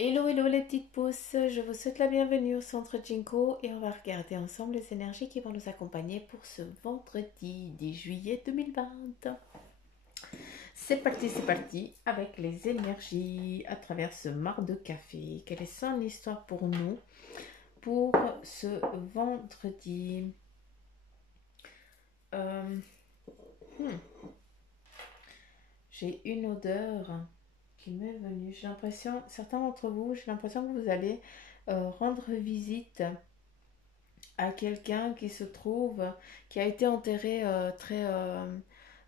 Hello, hello les petites pousses, je vous souhaite la bienvenue au centre Jinko et on va regarder ensemble les énergies qui vont nous accompagner pour ce vendredi 10 juillet 2020. C'est parti avec les énergies à travers ce marc de café. Quelle est son histoire pour nous pour ce vendredi? Euh, hmm, J'ai une odeur qui m'est venue. J'ai l'impression, certains d'entre vous, j'ai l'impression que vous allez rendre visite à quelqu'un qui se trouve, qui a été enterré très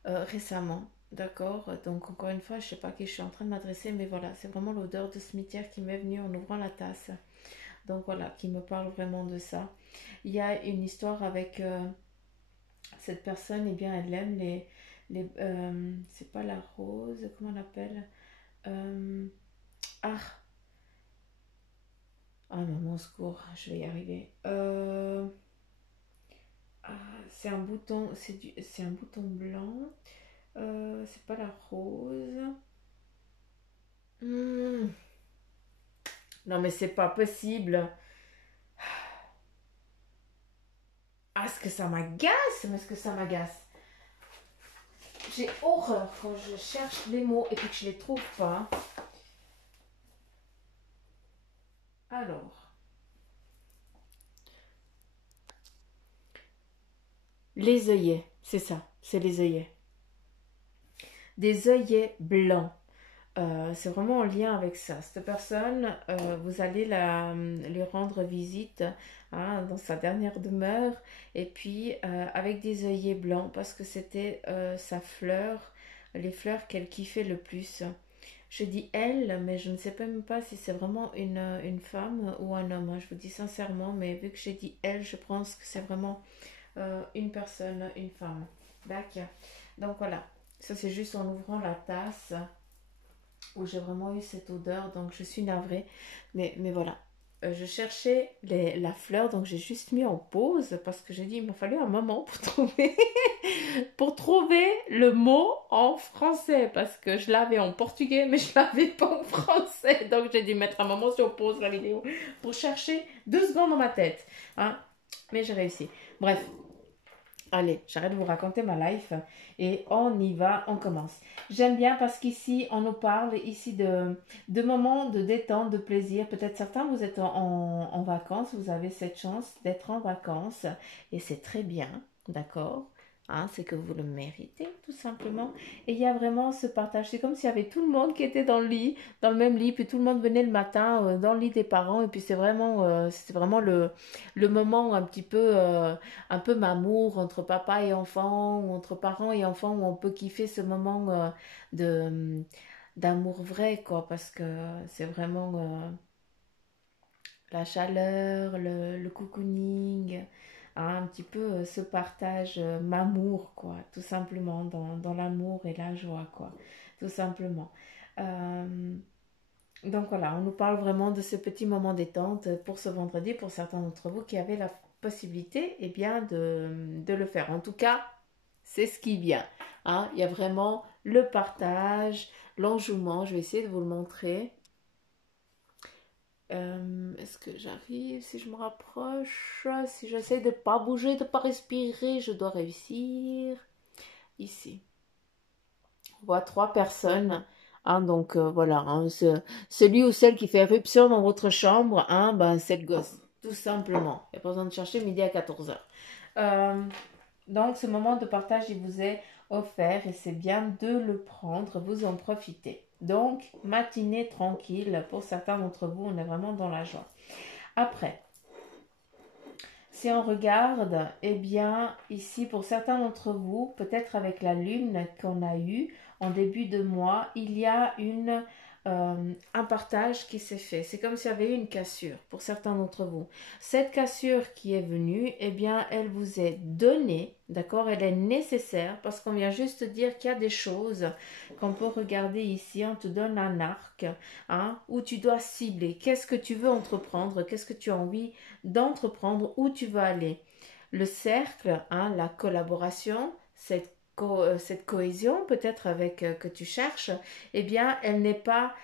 récemment. D'accord. Donc encore une fois, je ne sais pas à qui je suis en train de m'adresser, mais voilà, c'est vraiment l'odeur de cimetière qui m'est venue en ouvrant la tasse. Donc voilà, qui me parle vraiment de ça. Il y a une histoire avec cette personne, et bien elle aime c'est pas la rose, comment on appelle euh, Ah, ah non, mon secours, je vais y arriver. Ah, c'est un bouton, c'est un bouton blanc. C'est pas la rose. Hmm. Non, mais c'est pas possible. Ah, est-ce que ça m'agace? Mais est-ce que ça m'agace? J'ai horreur quand je cherche les mots et puis que je les trouve pas. Alors, les œillets, c'est ça, c'est les œillets. Des œillets blancs. C'est vraiment en lien avec ça. Cette personne, vous allez lui rendre visite hein, dans sa dernière demeure et puis avec des œillets blancs parce que c'était sa fleur, les fleurs qu'elle kiffait le plus. Je dis elle, mais je ne sais même pas si c'est vraiment une femme ou un homme. Hein, je vous dis sincèrement, mais vu que j'ai dit elle, je pense que c'est vraiment une personne, une femme. D'accord. Donc voilà, ça c'est juste en ouvrant la tasse où j'ai vraiment eu cette odeur, donc je suis navrée. Mais voilà. Je cherchais la fleur, donc j'ai juste mis en pause parce que j'ai dit il m'a fallu un moment pour trouver, pour trouver le mot en français parce que je l'avais en portugais mais je l'avais pas en français. Donc j'ai dû mettre un moment sur pause la vidéo pour chercher 2 secondes dans ma tête. Hein. Mais j'ai réussi. Bref, allez, j'arrête de vous raconter ma life et on y va, on commence. J'aime bien parce qu'ici, on nous parle ici de moments de détente, de plaisir. Peut-être certains, vous êtes en vacances, vous avez cette chance d'être en vacances et c'est très bien, d'accord? Hein, c'est que vous le méritez tout simplement. Et il y a vraiment ce partage. C'est comme s'il y avait tout le monde qui était dans le lit, dans le même lit, puis tout le monde venait le matin dans le lit des parents. Et puis c'est vraiment le moment un peu mamour entre papa et enfant ou entre parents et enfants où on peut kiffer ce moment de d'amour vrai quoi parce que c'est vraiment la chaleur, le cocooning, hein, un petit peu ce partage mamour quoi, tout simplement dans l'amour et la joie quoi, tout simplement. Euh, donc voilà, on nous parle vraiment de ce petit moment détente pour ce vendredi, pour certains d'entre vous qui avaient la possibilité eh bien, de le faire. En tout cas, c'est ce qui vient. Hein. Il y a vraiment le partage, l'enjouement. Je vais essayer de vous le montrer. Est-ce que j'arrive? Si je me rapproche, si j'essaie de ne pas bouger, de ne pas respirer, je dois réussir. Ici. On voit 3 personnes. Hein, donc voilà, hein, celui ou celle qui fait éruption dans votre chambre, hein, ben, c'est le gosse, tout simplement. Il n'y a pas besoin de chercher midi à 14 heures. Donc ce moment de partage, il vous est offert et c'est bien de le prendre, vous en profitez. Donc matinée tranquille, pour certains d'entre vous, on est vraiment dans la joie. Après, si on regarde, eh bien, ici, pour certains d'entre vous, peut-être avec la lune qu'on a eue en début de mois, il y a un partage qui s'est fait. C'est comme s'il y avait eu une cassure pour certains d'entre vous. Cette cassure qui est venue, eh bien, elle vous est donnée, d'accord? Elle est nécessaire parce qu'on vient juste dire qu'il y a des choses qu'on peut regarder ici. On te donne un arc, hein, où tu dois cibler. Qu'est-ce que tu veux entreprendre? Qu'est-ce que tu as envie d'entreprendre, où tu vas aller. Le cercle, hein, la collaboration, cette cohésion peut-être avec que tu cherches, eh bien, elle n'est pas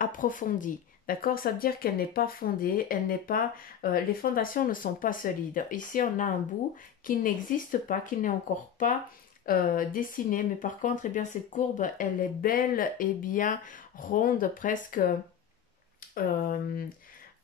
approfondie. D'accord? Ça veut dire qu'elle n'est pas fondée, elle n'est pas, les fondations ne sont pas solides. Ici, on a un bout qui n'existe pas, qui n'est encore pas dessiné, mais par contre, eh bien, cette courbe, elle est belle et bien ronde, presque euh,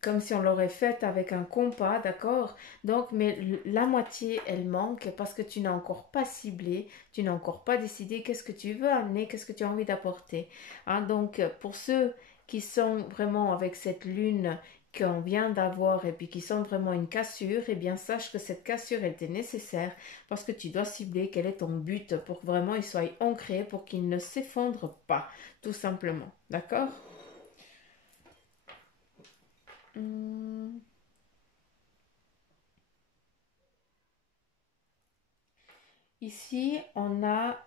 comme si on l'aurait faite avec un compas, d'accord? Donc, mais la moitié, elle manque parce que tu n'as encore pas ciblé, tu n'as encore pas décidé qu'est-ce que tu veux amener, qu'est-ce que tu as envie d'apporter. Hein, donc, pour ceux qui sont vraiment avec cette lune qu'on vient d'avoir et puis qui sont vraiment une cassure, eh bien, sache que cette cassure était nécessaire parce que tu dois cibler quel est ton but pour que vraiment il soit ancré, pour qu'il ne s'effondre pas, tout simplement. D'accord? Hum. Ici, on a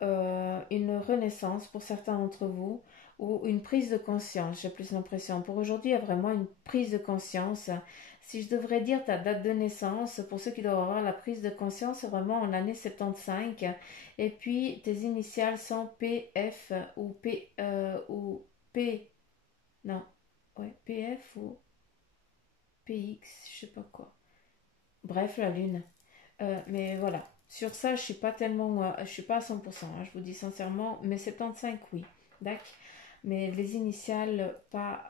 une renaissance pour certains d'entre vous ou une prise de conscience, j'ai plus l'impression. Pour aujourd'hui, il y a vraiment une prise de conscience. Si je devrais dire ta date de naissance, pour ceux qui doivent avoir la prise de conscience, c'est vraiment en année 75. Et puis, tes initiales sont PF ou P, non, ouais, PF ou PX, je sais pas quoi. Bref, la lune. Mais voilà, sur ça, je suis pas tellement, je suis pas à 100%, hein, je vous dis sincèrement, mais 75, oui, d'accord. Mais les initiales, pas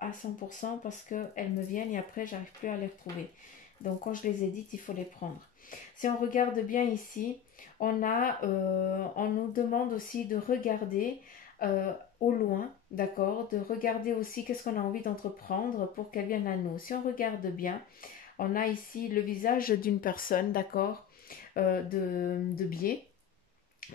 à 100% parce qu'elles me viennent et après, j'arrive plus à les retrouver. Donc, quand je les édite, il faut les prendre. Si on regarde bien ici, on nous demande aussi de regarder au loin, d'accord, de regarder aussi qu'est-ce qu'on a envie d'entreprendre pour qu'elle vienne à nous. Si on regarde bien, on a ici le visage d'une personne, d'accord, de biais.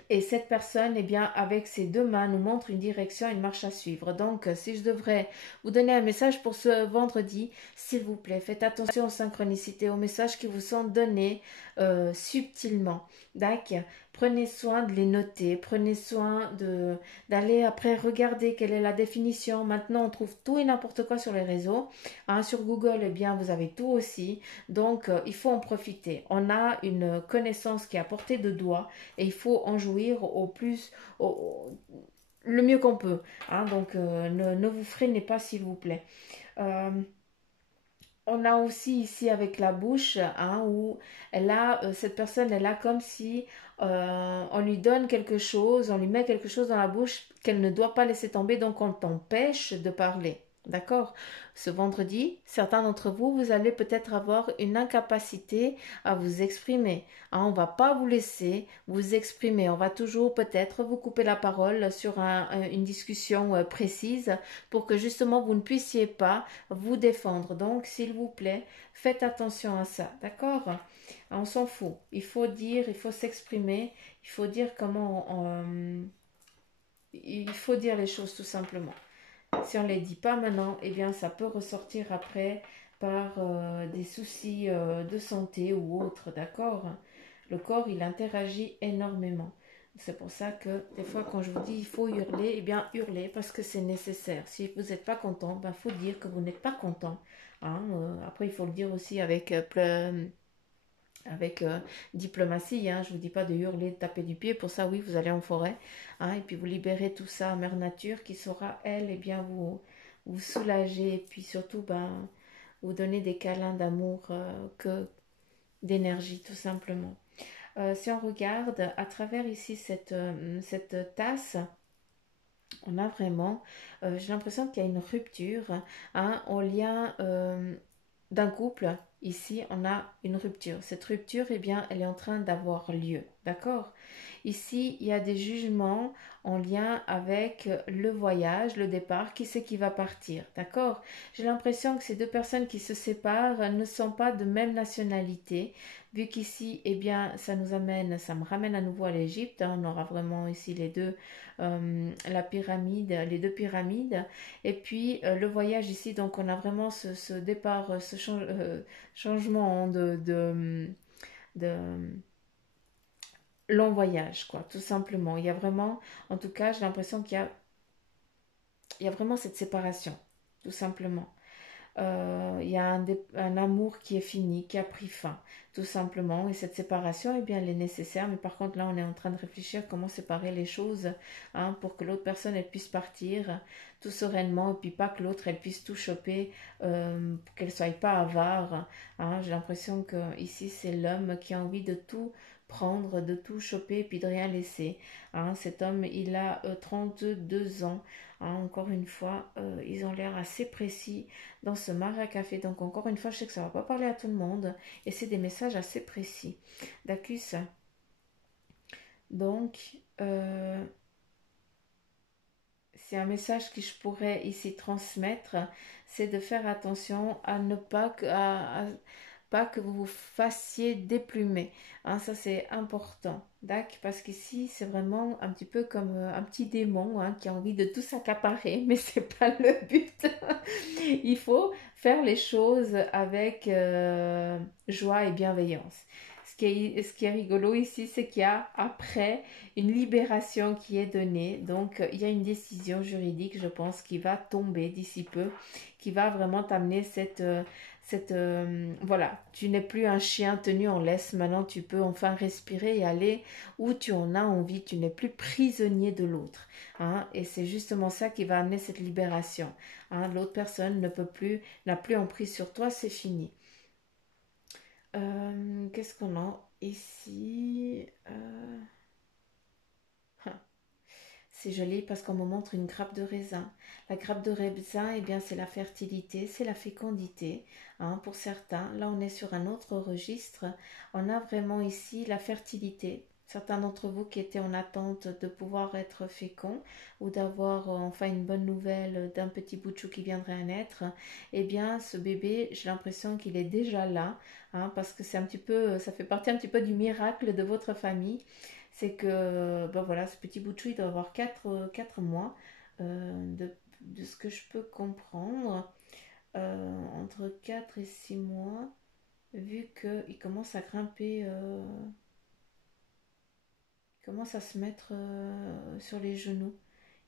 Et cette personne, eh bien, avec ses deux mains, nous montre une direction, une marche à suivre. Donc, si je devrais vous donner un message pour ce vendredi, s'il vous plaît, faites attention aux synchronicités, aux messages qui vous sont donnés subtilement. D'accord? Prenez soin de les noter, prenez soin d'aller après regarder quelle est la définition. Maintenant, on trouve tout et n'importe quoi sur les réseaux. Hein, sur Google, eh bien, vous avez tout aussi. Donc, il faut en profiter. On a une connaissance qui est à portée de doigt et il faut en jouir au plus, le mieux qu'on peut. Hein, donc, ne vous freinez pas, s'il vous plaît. Euh, on a aussi ici avec la bouche, hein, où cette personne, elle a comme si on lui donne quelque chose, on lui met quelque chose dans la bouche qu'elle ne doit pas laisser tomber, donc on t'empêche de parler. D'accord? Ce vendredi, certains d'entre vous, vous allez peut-être avoir une incapacité à vous exprimer. Hein, on ne va pas vous laisser vous exprimer. On va toujours peut-être vous couper la parole sur une discussion précise pour que justement vous ne puissiez pas vous défendre. Donc, s'il vous plaît, faites attention à ça, d'accord? On s'en fout. Il faut dire, il faut s'exprimer, il faut dire il faut dire les choses tout simplement. Si on ne les dit pas maintenant, eh bien, ça peut ressortir après par des soucis de santé ou autre, d'accord? Le corps, il interagit énormément. C'est pour ça que des fois, quand je vous dis il faut hurler, eh bien, hurlez parce que c'est nécessaire. Si vous n'êtes pas content, il faut dire que vous n'êtes pas content. Hein, après, il faut le dire aussi avec diplomatie. Hein. Je ne vous dis pas de hurler, de taper du pied. Pour ça, oui, vous allez en forêt. Hein, et puis, vous libérez tout ça à Mère Nature qui saura, elle, eh bien, vous soulager. Et puis, surtout, vous donner des câlins d'amour que d'énergie, tout simplement. Si on regarde à travers ici cette tasse, on a vraiment, j'ai l'impression qu'il y a une rupture, hein, au lien d'un couple. Ici, on a une rupture. Cette rupture, eh bien, elle est en train d'avoir lieu. D'accord? Ici, il y a des jugements en lien avec le voyage, le départ, qui c'est qui va partir. D'accord? J'ai l'impression que ces deux personnes qui se séparent ne sont pas de même nationalité. Vu qu'ici, eh bien, ça me ramène à nouveau à l'Égypte. Hein, on aura vraiment ici la pyramide, les deux pyramides. Et puis le voyage ici, donc on a vraiment ce départ, changement de long voyage, quoi, tout simplement. Il y a vraiment, en tout cas, j'ai l'impression il y a vraiment cette séparation, tout simplement. il y a un amour qui est fini, qui a pris fin, tout simplement. Et cette séparation, eh bien, elle est nécessaire. Mais par contre, là, on est en train de réfléchir comment séparer les choses, hein, pour que l'autre personne, elle puisse partir tout sereinement, et puis pas que l'autre, elle puisse tout choper, qu'elle soit pas avare. Hein. J'ai l'impression que ici, c'est l'homme qui a envie de tout prendre, de tout choper, puis de rien laisser. Hein. Cet homme, il a 32 ans. Hein. Encore une fois, ils ont l'air assez précis dans ce Mara Café. Donc encore une fois, je sais que ça va pas parler à tout le monde et c'est des messages assez précis. D'acus. Donc, c'est un message que je pourrais ici transmettre, c'est de faire attention à ne pas pas que vous vous fassiez déplumer. Hein, ça c'est important, d'accord? Parce qu'ici c'est vraiment un petit peu comme un petit démon, hein, qui a envie de tout s'accaparer, mais c'est pas le but. Il faut faire les choses avec joie et bienveillance. Ce qui est rigolo ici, c'est qu'il y a après une libération qui est donnée. Donc, il y a une décision juridique, je pense, qui va tomber d'ici peu, qui va vraiment t'amener voilà, tu n'es plus un chien tenu en laisse. Maintenant, tu peux enfin respirer et aller où tu en as envie. Tu n'es plus prisonnier de l'autre. Hein, et c'est justement ça qui va amener cette libération. Hein, l'autre personne ne peut plus, n'a plus emprise sur toi, c'est fini. Qu'est-ce qu'on a ici? Ah, c'est joli parce qu'on me montre une grappe de raisin. La grappe de raisin, eh bien, c'est la fertilité, c'est la fécondité. Hein, pour certains, là, on est sur un autre registre. On a vraiment ici la fertilité. Certains d'entre vous qui étaient en attente de pouvoir être féconds ou d'avoir enfin une bonne nouvelle d'un petit bout de chou qui viendrait à naître, eh bien, ce bébé, j'ai l'impression qu'il est déjà là, hein, parce que c'est un petit peu, ça fait partie un petit peu du miracle de votre famille. C'est que ben voilà, ce petit bout de chou, il doit avoir 4 mois, de ce que je peux comprendre, entre 4 et 6 mois, vu qu'il commence à grimper, il commence à se mettre sur les genoux,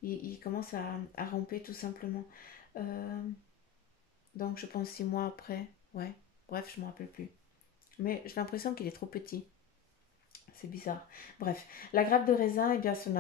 il commence à ramper tout simplement. Euh, donc je pense 6 mois après, ouais, bref, je ne me rappelle plus. Mais j'ai l'impression qu'il est trop petit. C'est bizarre. Bref, la grappe de raisin, eh bien, ça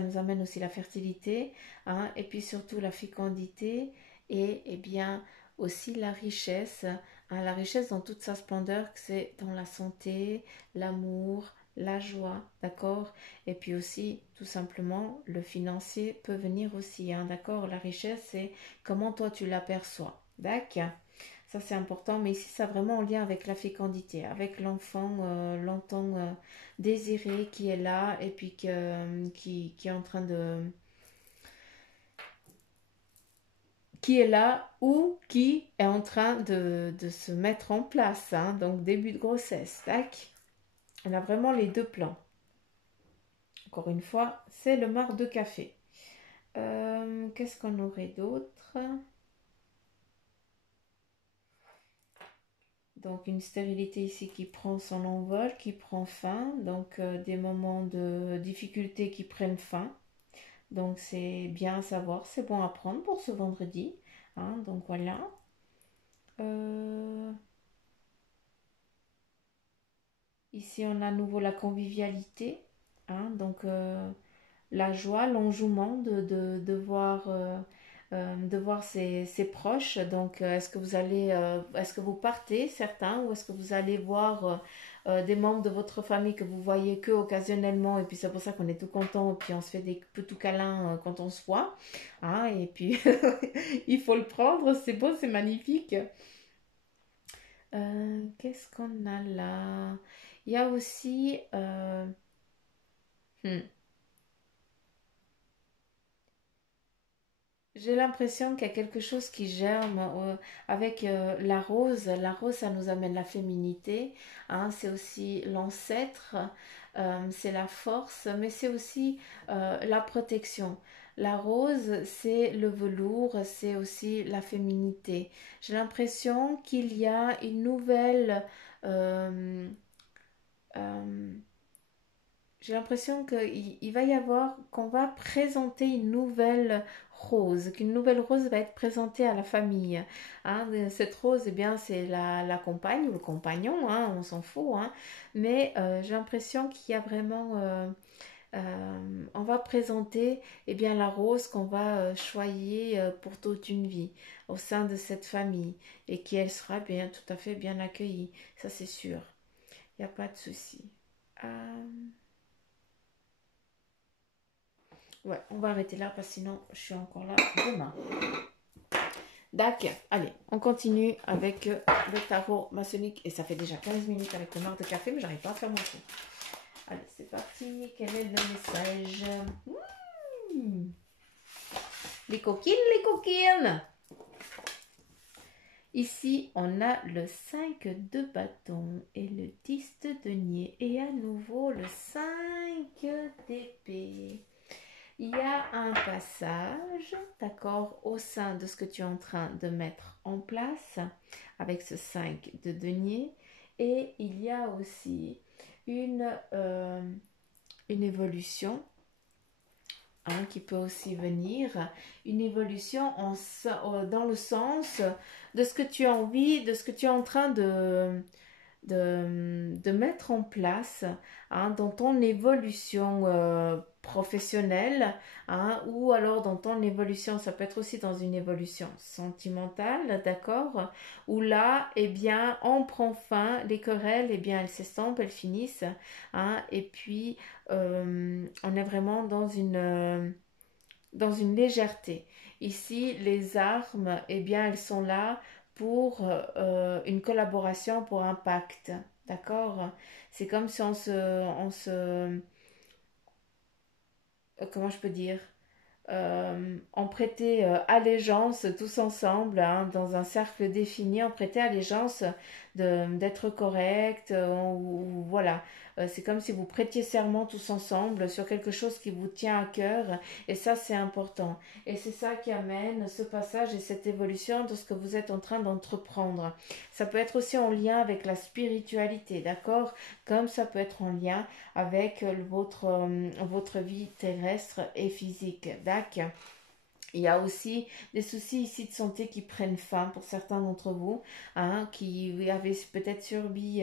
nous amène aussi la fertilité, hein, et puis surtout la fécondité, et eh bien aussi la richesse. Hein, la richesse dans toute sa splendeur, c'est dans la santé, l'amour, la joie, d'accord? Et puis aussi, tout simplement, le financier peut venir aussi, hein, d'accord? La richesse, c'est comment toi tu l'aperçois, d'accord? Ça, c'est important, mais ici, ça a vraiment en lien avec la fécondité, avec l'enfant, désiré qui est là et puis qui est en train de... qui est là ou qui est en train de se mettre en place. Hein, donc, début de grossesse. Tac. On a vraiment les deux plans. Encore une fois, c'est le marc de café. Qu'est-ce qu'on aurait d'autre? Donc une stérilité ici qui prend son envol, qui prend fin, donc des moments de difficulté qui prennent fin. Donc c'est bien à savoir, c'est bon à prendre pour ce vendredi. Hein, donc voilà. Euh, Ici on a à nouveau la convivialité. Hein, donc la joie, l'enjouement de voir ses proches. Donc, est-ce que vous partez, certains, ou est-ce que vous allez voir des membres de votre famille que vous voyez que occasionnellement, et puis c'est pour ça qu'on est tout content, et puis on se fait des petits câlins quand on se voit. Hein, et puis, il faut le prendre, c'est beau, c'est magnifique. Qu'est-ce qu'on a là? Il y a aussi... hmm, J'ai l'impression qu'il y a quelque chose qui germe avec la rose. La rose, ça nous amène la féminité. Hein, c'est aussi l'ancêtre, c'est la force, mais c'est aussi la protection. La rose, c'est le velours, c'est aussi la féminité. J'ai l'impression qu'il y a une nouvelle... euh, euh, j'ai l'impression qu'il va y avoir, qu'on va présenter une nouvelle rose, qu'une nouvelle rose va être présentée à la famille. Hein. Cette rose, eh bien, c'est la compagne ou le compagnon, hein, on s'en fout. Hein. Mais j'ai l'impression qu'il y a vraiment... on va présenter eh bien, la rose qu'on va choyer pour toute une vie au sein de cette famille et qu'elle sera bien, tout à fait bien accueillie. Ça, c'est sûr. Il n'y a pas de souci. Ouais, on va arrêter là parce que sinon je suis encore là demain. D'accord, allez, on continue avec le tarot maçonnique. Et ça fait déjà 15 minutes avec le marc de café, mais j'arrive pas à faire mon tour. Allez, c'est parti. Quel est le message? Les coquines, les coquines. Ici, on a le 5 de bâton et le 10 de denier. Et à nouveau, le 5 d'épée. Il y a un passage, d'accord, au sein de ce que tu es en train de mettre en place avec ce 5 de denier. Et il y a aussi une évolution qui peut aussi venir. Une évolution dans le sens de ce que tu as envie, de ce que tu es en train de mettre en place dans ton évolution professionnelle ou alors dans ton évolution, ça peut être aussi dans une évolution sentimentale, d'accord, où là, eh bien, on prend fin, les querelles, eh bien, elles s'estompent, elles finissent, et puis on est vraiment dans une légèreté. Ici, les armes, eh bien, elles sont là pour une collaboration, pour un pacte. D'accord? C'est comme si comment je peux dire? On prêtait allégeance tous ensemble, dans un cercle défini, on prêtait allégeance d'être correct, ou voilà. C'est comme si vous prêtiez serment tous ensemble sur quelque chose qui vous tient à cœur, et ça c'est important. Et c'est ça qui amène ce passage et cette évolution de ce que vous êtes en train d'entreprendre. Ça peut être aussi en lien avec la spiritualité, d'accord? Comme ça peut être en lien avec votre vie terrestre et physique. D'accord. Il y a aussi des soucis ici de santé qui prennent fin pour certains d'entre vous, qui avaient peut-être subi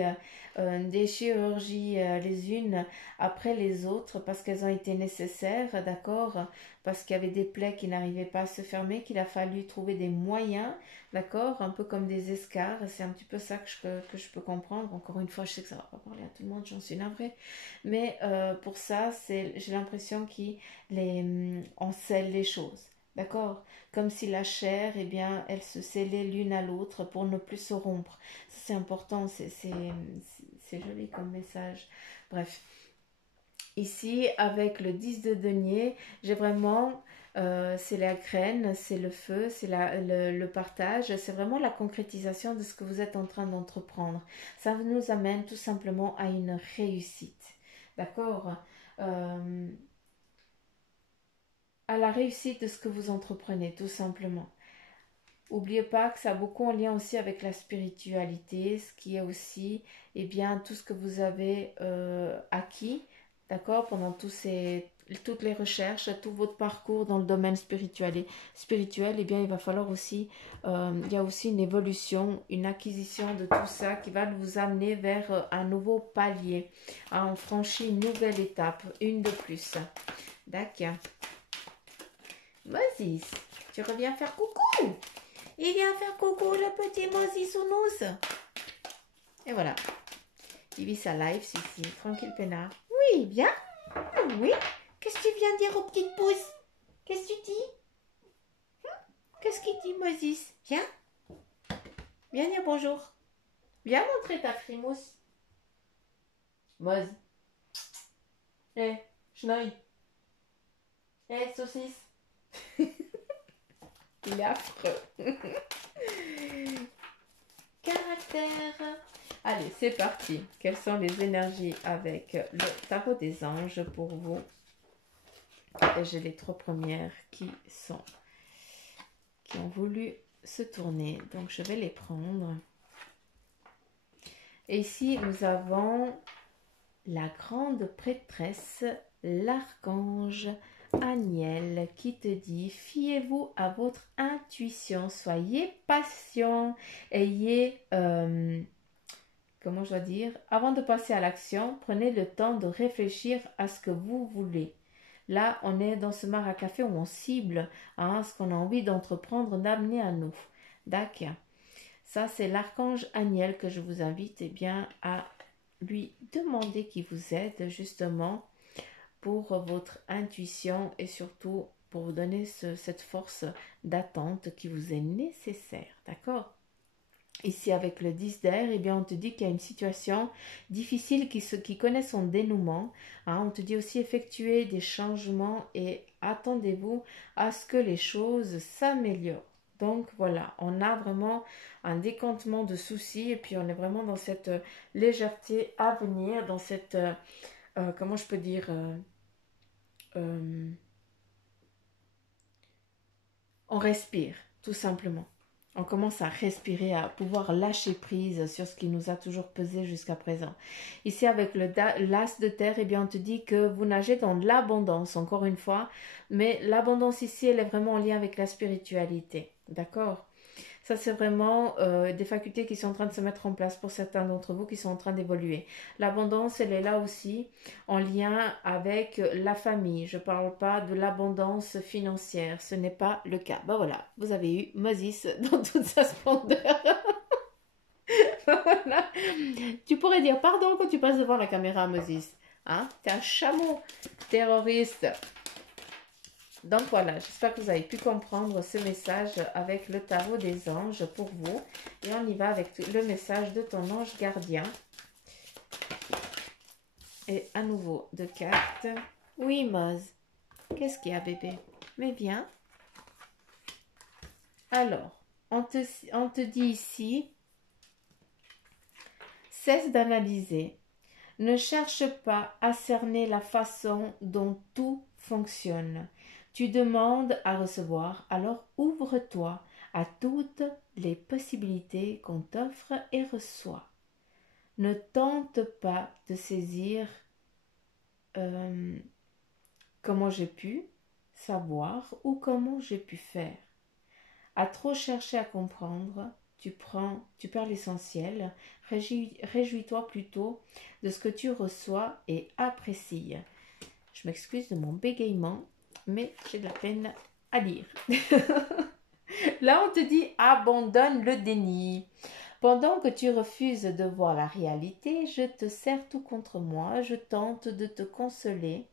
des chirurgies les unes après les autres parce qu'elles ont été nécessaires, d'accord, parce qu'il y avait des plaies qui n'arrivaient pas à se fermer, qu'il a fallu trouver des moyens, d'accord, un peu comme des escarres. C'est un petit peu ça que je peux comprendre. Encore une fois, je sais que ça ne va pas parler à tout le monde, j'en suis navrée, mais pour ça, j'ai l'impression qu'on scelle les choses. D'accord? Comme si la chair, eh bien, elle se scellait l'une à l'autre pour ne plus se rompre. Ça, c'est important, c'est joli comme message. Bref. Ici, avec le 10 de denier, j'ai vraiment, c'est la graine, c'est le feu, c'est le partage, c'est vraiment la concrétisation de ce que vous êtes en train d'entreprendre. Ça nous amène tout simplement à une réussite. D'accord? À la réussite de ce que vous entreprenez, tout simplement. N'oubliez pas que ça a beaucoup en lien aussi avec la spiritualité, ce qui est aussi, eh bien, tout ce que vous avez acquis, d'accord, pendant toutes les recherches, tout votre parcours dans le domaine spirituel, eh bien, il va falloir aussi, il y a aussi une évolution, une acquisition de tout ça qui va vous amener vers un nouveau palier. On franchit une nouvelle étape, une de plus. D'accord. Moses, tu reviens faire coucou. Il vient faire coucou le petit Moses Ounous. Et voilà. Il vit sa life, ici, tranquille peinard. Oui, bien. Oui. Qu'est-ce que tu viens dire aux petites pousses? Qu'est-ce que tu dis? Qu'est-ce qu'il dit Moses? Viens. Viens dire bonjour. Viens montrer ta frimousse. Moses. Eh, chenouille. Eh, saucisse. Il est affreux. Caractère. Allez, c'est parti. Quelles sont les énergies avec le tarot des anges pour vous? Et j'ai les 3 premières qui ont voulu se tourner. Donc, je vais les prendre. Et ici, nous avons la grande prêtresse, l'archange Agnelle qui te dit, fiez-vous à votre intuition, soyez patient, ayez, comment je dois dire, avant de passer à l'action, prenez le temps de réfléchir à ce que vous voulez. Là, on est dans ce mar à café où on cible ce qu'on a envie d'entreprendre, d'amener à nous. D'accord. Ça, c'est l'archange Agnelle que je vous invite bien, à lui demander qu'il vous aide justement pour votre intuition et surtout pour vous donner cette force d'attente qui vous est nécessaire. D'accord? Ici, avec le 10 d'air, eh bien, on te dit qu'il y a une situation difficile qui connaît son dénouement. On te dit aussi effectuer des changements et attendez-vous à ce que les choses s'améliorent. Donc voilà, on a vraiment un décantement de soucis et puis on est vraiment dans cette légèreté à venir, dans cette, comment je peux dire, on respire, tout simplement. On commence à respirer, à pouvoir lâcher prise sur ce qui nous a toujours pesé jusqu'à présent. Ici, avec l'as de terre, eh bien, on te dit que vous nagez dans l'abondance, encore une fois. Mais l'abondance ici, elle est vraiment en lien avec la spiritualité. D'accord? Ça, c'est vraiment des facultés qui sont en train de se mettre en place pour certains d'entre vous qui sont en train d'évoluer. L'abondance, elle est là aussi en lien avec la famille. Je ne parle pas de l'abondance financière. Ce n'est pas le cas. Ben voilà, vous avez eu Moses dans toute sa splendeur. Voilà. Tu pourrais dire pardon quand tu passes devant la caméra, Moses. Hein? T'es un chameau terroriste. Donc voilà, j'espère que vous avez pu comprendre ce message avec le tarot des anges pour vous. Et on y va avec le message de ton ange gardien. Et à nouveau, deux cartes. Oui, Moz. Qu'est-ce qu'il y a, bébé? Mais viens. Alors, on te dit ici, cesse d'analyser. Ne cherche pas à cerner la façon dont tout fonctionne. Tu demandes à recevoir, alors ouvre-toi à toutes les possibilités qu'on t'offre et reçoit. Ne tente pas de saisir comment j'ai pu savoir ou comment j'ai pu faire. À trop chercher à comprendre, tu perds l'essentiel. Réjouis-toi plutôt de ce que tu reçois et apprécie. Je m'excuse de mon bégaiement, mais j'ai de la peine à lire. Là, on te dit abandonne le déni. Pendant que tu refuses de voir la réalité, je te serre tout contre moi, je tente de te consoler.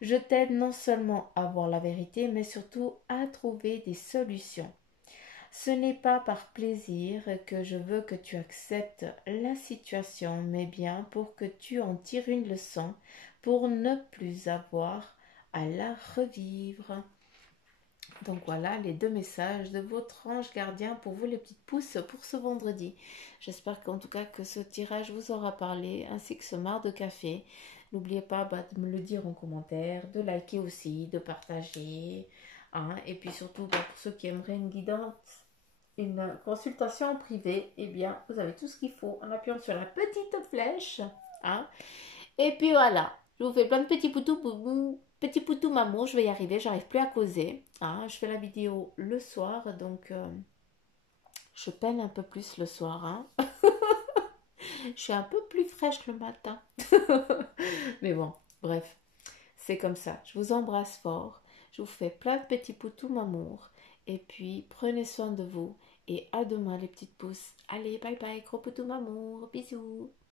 Je t'aide non seulement à voir la vérité, mais surtout à trouver des solutions. Ce n'est pas par plaisir que je veux que tu acceptes la situation, mais bien pour que tu en tires une leçon, pour ne plus avoir à la revivre. Donc voilà les deux messages de votre ange gardien pour vous les petites pousses pour ce vendredi. J'espère qu'en tout cas que ce tirage vous aura parlé, ainsi que ce mar de café. N'oubliez pas de me le dire en commentaire, de liker aussi, de partager. Et puis surtout pour ceux qui aimeraient une guidance, une consultation en privé, eh bien vous avez tout ce qu'il faut en appuyant sur la petite flèche. Et puis voilà, je vous fais plein de petits poutous maman, je vais y arriver, j'arrive plus à causer. Je fais la vidéo le soir, donc je peine un peu plus le soir. Je suis un peu plus fraîche le matin. Mais bon, bref, c'est comme ça. Je vous embrasse fort, je vous fais plein de petits poutous mamour. Et puis, prenez soin de vous et à demain les petites pousses. Allez, bye bye, gros poutous mamour, bisous.